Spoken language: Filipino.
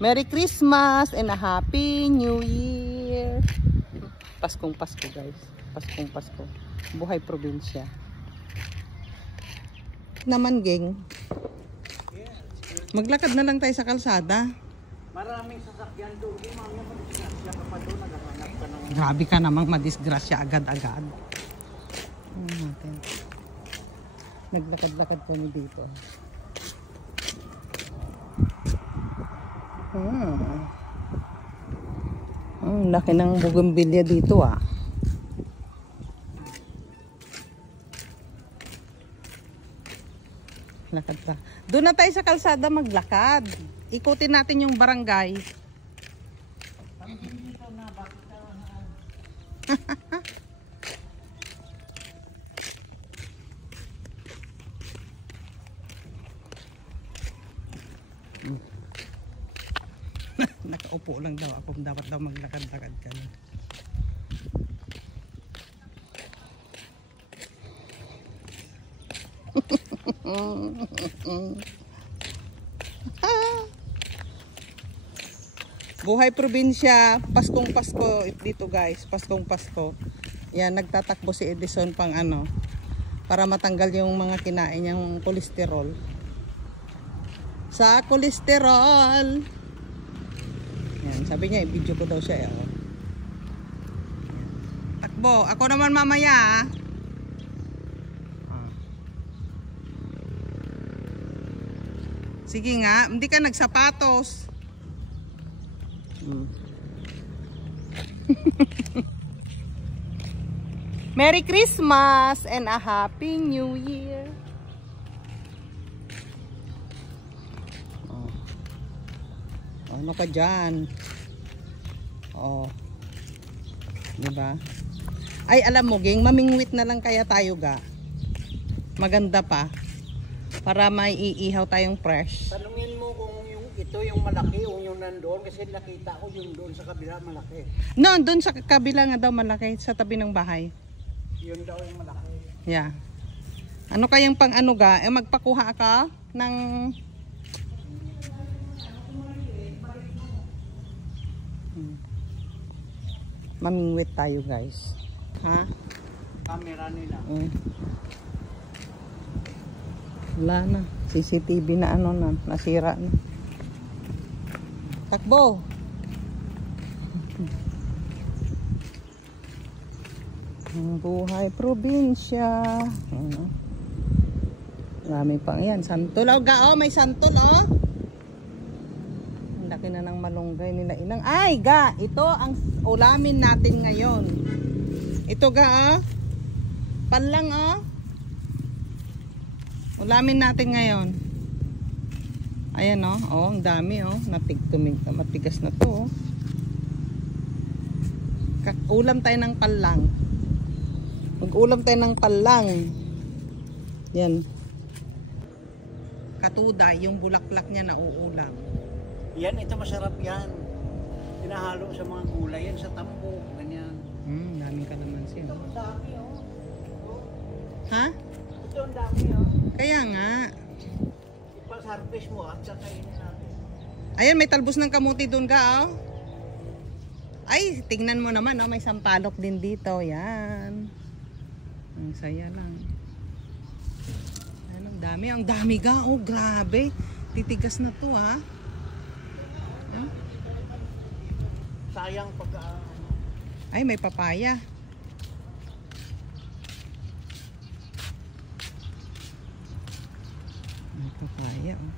Merry Christmas and a Happy New Year. Paskong Pasko guys. Paskong Pasko. Buhay probinsya. Naman geng. Maglakad na lang tayo sa kalsada. Maraming sasakyan doon. Di mamaya madisgrasya ka pa doon. Naghahanap ka ng... Grabe ka namang madisgrasya agad-agad. Naglakad-lakad kami dito. Ang laki ng bougainvillea dito ah. Lakad pa. Doon na tayo sa kalsada maglakad. Ikutin natin yung barangay. Nakaupo lang daw ako, dapat daw maglakad-lakad ka na. Buhay probinsya, Paskong Pasko dito guys, Paskong Pasko. Yan, nagtatakbo si Edison pang ano, para matanggal yung mga kinain niyang kolesterol. Sa kolesterol. Yan, sabi niya, i-video ko daw siya. Oh. Takbo, ako naman mamaya. Sige nga, hindi ka nagsapatos. Merry Christmas and a Happy New Year. Ano ka dyan? Oh. Diba? Ay, alam mo, geng, mamingwit na lang kaya tayo ga. Maganda pa. Para may iihaw tayong fresh. Tanungin mo kung ito yung malaki o yung nandoon. Kasi nakita ko yung doon sa kabila malaki. No, doon sa kabila nga daw malaki. Sa tabi ng bahay. Yun daw yung malaki. Yeah. Ano kayang pang ano ga? Magpakuha ka ng... Mamingwit tayo guys. Ha? Camera nila. Wala na. CCTV na ano na. Nasira na. Takbo! Buhay probinsya. Marami pang yan. Santol. Oh, ga, oh, may santol oh. Laki na ng malunggay nila inang. Ay, ga, ito ang ulamin natin ngayon. Ito ga, ah. Panlang, ah. Ulamin natin ngayon. Ayan, oh. Oh, ang dami, oh. Matigas na to, oh. Ulam tayo ng panlang. Mag-ulam tayo ng panlang. Yan. Katuday, yung bulaklak niya na uulam. Yan, ito masarap yan. Pinahalo sa mga gulay yan, sa tampo, ganyan. Daming kalamansi. Ito ang dami, oh. Ha? Ito ang dami, oh. Kaya nga. Ipag-harvest mo at saka kainin natin. Ayan, may talbos ng kamuti doon ka, oh. Ay, tingnan mo naman, oh. May sampalok din dito. Yan. Ang saya lang. Ayan, ang dami ga. Oh, grabe. Titigas na to, ha. Sayang pag... Ay, may papaya. May papaya, oh.